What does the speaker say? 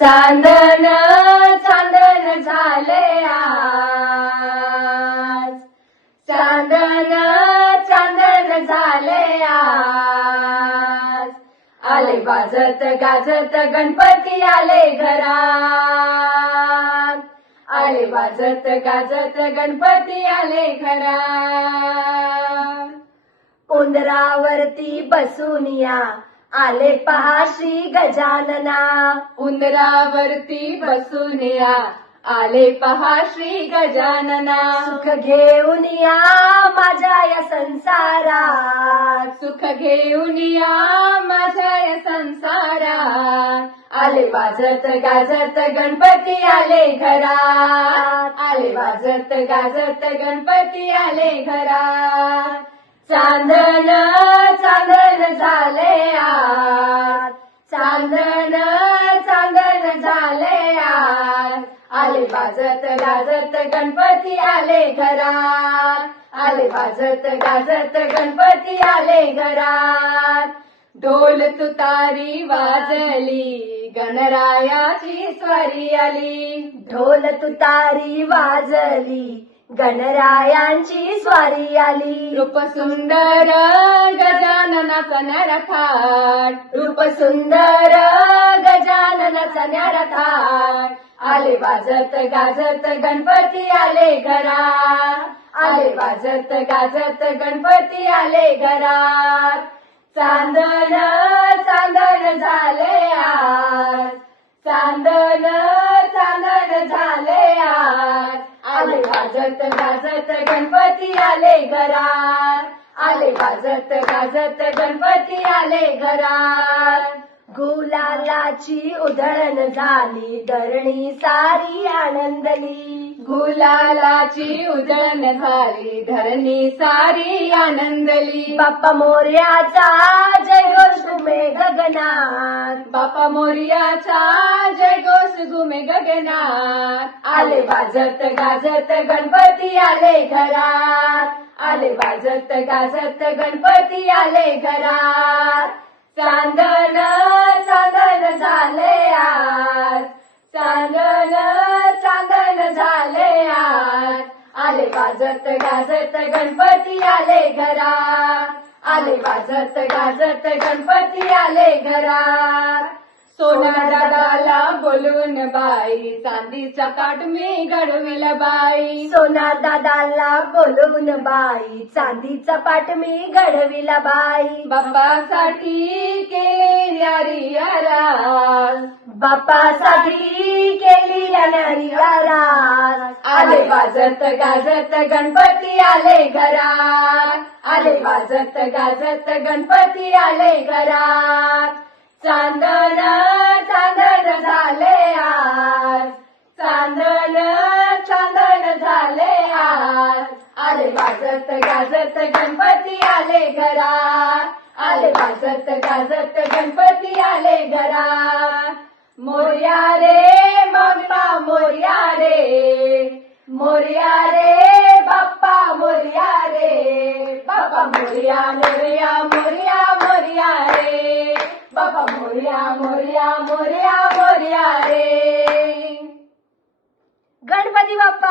चांदन चांदन झाले आज, चांदन चांदन झाले आज, आले वाजत गाजत गणपती आले घरात, आले वाजत गाजत गणपती आले घरात. उंदरावरती बसून या आले पहा श्री गजानना, उंदरावरती बसून या आले पहा श्री गजानना. सुख घेऊन या माझ्या या संसारात, सुख घेऊन या माझ्या या संसारात, आले वाजत गाजत गणपती आले घरात, आले वाजत गाजत गणपती आले घरात. चांदन चांदन झाले आज, चांदन चांदन झाले आज, आले वाजत गाजत गणपती आले घरात, आले वाजत गाजत गणपती आले घरात. ढोल तुतारी वाजली गणरायाची स्वारी आली, ढोल तुतारी वाजली गणरायांची स्वारी आली. रूप सुंदर गजाननाचा न्यारा थाट, रूप सुंदर गजाननाचा न्यारा थाट, आले वाजत गाजत गणपती आले घरात, आले वाजत गाजत गणपती आले घरात. चांदन चांदन झाले आज, चांदन चांदन झाले आज, आले वाजत गाजत गणपती आले घरात, आले वाजत गाजत गणपती आले घरात. गुलालाची उधळण झाली धरणी सारी आनंदली, गुलालाची उधळण झाली धरणी सारी आनंदली. बाप्पा मोरयाचा जय घोष घुमे गगनात, बाप्पा मोरयाचा जय घोष घुमे गगनात, आले वाजत गाजत गणपती आले घरात, आले वाजत गाजत गणपती आले घरात. चांदन चांदन झाले आज, चांदन चांदन झाले आज, आले वाजत गाजत गणपती आले घरात, आले वाजत गाजत गणपती आले घरात. सोना दादाला बोलून बाई चांदीचा काट मी घडविला बाई, सोना दादाला बोलून बाई चांदीचा पाट मी घडविला बाई. बाप्पासाठी केली न्यारी आरास, बाप्पासाठी केली न्यारी आरास, आले वाजत गाजत गणपती आले घरात, आले वाजत गाजत गणपती आले घरात. चांदन चांदन झाले आज, चांदन चांदन झाले आज, आले वाजत गाजत गणपती आले घरात, आले वाजत गाजत गणपती आले घरात. मोरया रे बाप्पा मोरया रे, मोरया रे बाप्पा मोरया रे, बाप्पा मोरया मोरया मोरया मोरया रे, बाप्पा मोरया मोरया मोरया मोरया रे. गणपती बाप्पा.